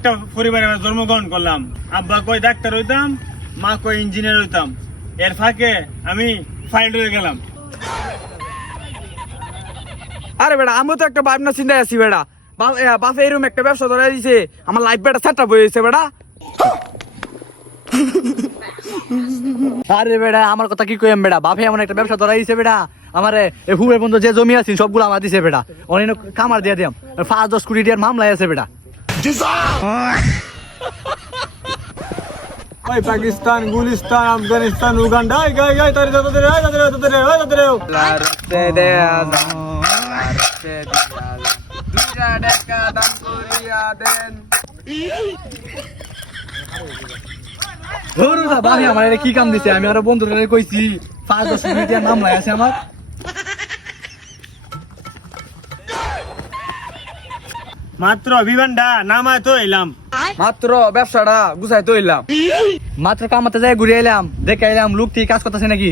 একটা পরিবারে জন্মগ্রহণ করলাম। আব্বা কয় ডাক্তার হইতাম, মা কয় ইঞ্জিনিয়ার হইতাম। এর ফাঁকে আমি ফাইল্ড হয়ে গেলাম। আরে বেটা আমি তো একটা ভাবনা চিন্তায় আছি বেটা। বাপে এরকম একটা ব্যবসা ধরে দিছে, আমার লাইফ বেটা সেটআপ হয়ে গেছে বেটা। আরে বেটা আমার কথা কি কইম বেটা, বাপে এমন একটা ব্যবসা ধরে দিছে বেটা, আমারে হুয়ে বন্ধু যে জমি আছে সবগুলো আমার দিছে বেটা। অনেক কামার দিয়ে দিয়াম 5-10 কোটি টাকার মামলায় আছে বেটা। ওই পাকিস্তান, গুলিস্তান, আফগানিস্তান, উগান্ডা, গাই গাই তারে তারে বাপে আমার এটা কি কাম দিছে, আমি আরো বন্ধুদের কইছি 5-10 কোটি টাকার মামলায় আছে আমার। মাত্র বিমানটা নামায় তো এলাম। মাত্র ব্যবসাটা গুছাই তো এলাম, মাত্র কামাতে যাই ঘুরে এলাম, দেখে এলাম লোক ঠিক কাজ করতেছে নাকি।